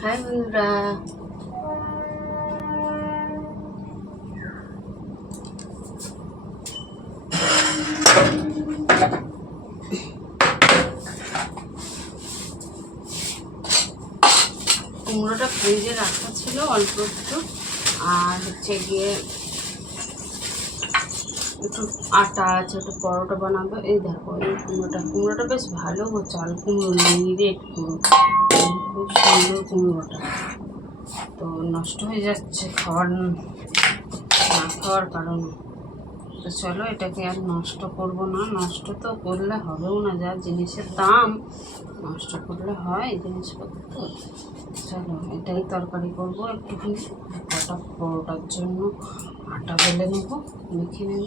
High বন্ধুরা কুমড়োটা ফ্রিজে রাখা ছিল অল্প একটু। আর হচ্ছে গিয়ে একটু আটা আছে, একটু পরোটা বানাবো। এই দেখো, এই কুমড়োটা কুমড়োটা বেশ ভালো চাল কুমড়ো নিরেট কুমড়ো। খুব সুন্দর কুমড়োটা। তো নষ্ট হয়ে যাচ্ছে খাওয়ার, না খাওয়ার কারণে। তো চলো, এটাকে আর নষ্ট করব না। নষ্ট তো করলে হবেও না, যা জিনিসের দাম। নষ্ট করলে হয় জিনিসপত্র। চলো, এটাই তরকারি করব একটুখানি। কটা পরোটার জন্য আটা বেলে নেব, মেখে নেব।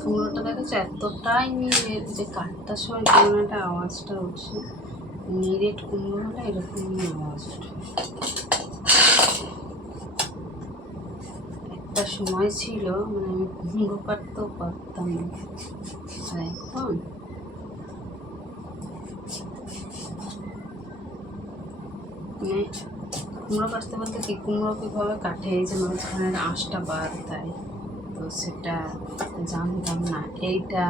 কুমড়োটা দেখেছ এতটাই নিরেট যে কাটটার সময় কেমন একটা আওয়াজটা উঠছে। নিরেট কুমড়ো হলে এরকমই আওয়াজ একটা সময় ছিল মানে আমি কুমড়ো কাটতেও পারতাম না। এখন? মানে কুমড়ো কাটতে বলতে কি কুমড়ো কীভাবে কাটে? যে মাঝখানের আঁশটা বাদ দেয়। সেটা জানতাম না। এইটা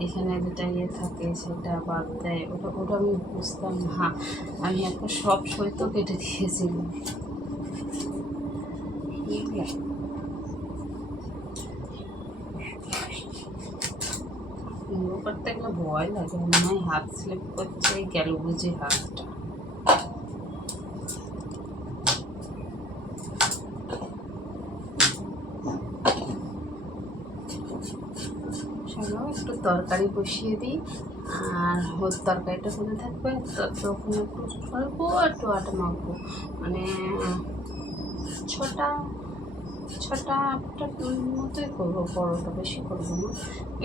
এখানে যেটা ইয়ে থাকে সেটা বাদ দেয়। ওটা ওটা আমি বুঝতাম না। আমি একটা সব সইতো কেটে দিয়েছিলাম। কাটতে গেলে ভয় লাগে। মনে হয় হাত স্লিপ করছে গেল বুঝি হাতটা। চলো, একটু তরকারি বসিয়ে দিই। আর ওর তরকারিটা হতে থাকবে তখন একটু অল্প একটু আটা মাখবো। মানে ছটা ছটা আটটা মতোই করব, পরোটা বেশি করব না।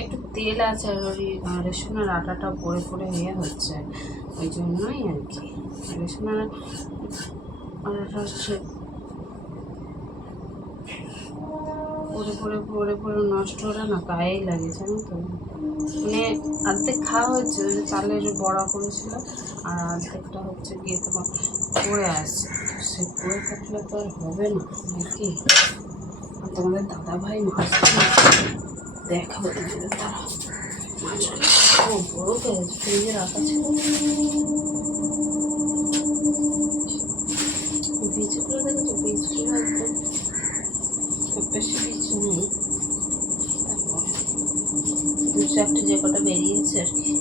একটু তেল আছে, আর ওই রেশনের আটাটা পরে পরে ইয়ে হচ্ছে, ওই জন্যই আর কি। রেশনের আটাটা হচ্ছে পরে পরে পরে পরে নষ্ট হলে না গায়েই লাগে জানো তো। মানে অর্ধেক খাওয়া ওই চালের বড়া করেছিল, আর অর্ধেকটা হচ্ছে গিয়ে তোমার পড়ে আসছে সে পড়ে থাকলে তো আর হবে না, নাকি? আর তোমাদের দাদা ভাই মাছ। দেখাবো তোমাদের তারা ও বড় পেয়েছে ফ্রিজে রাখা ছিল। যে কটা বেরিয়েছে আর কি।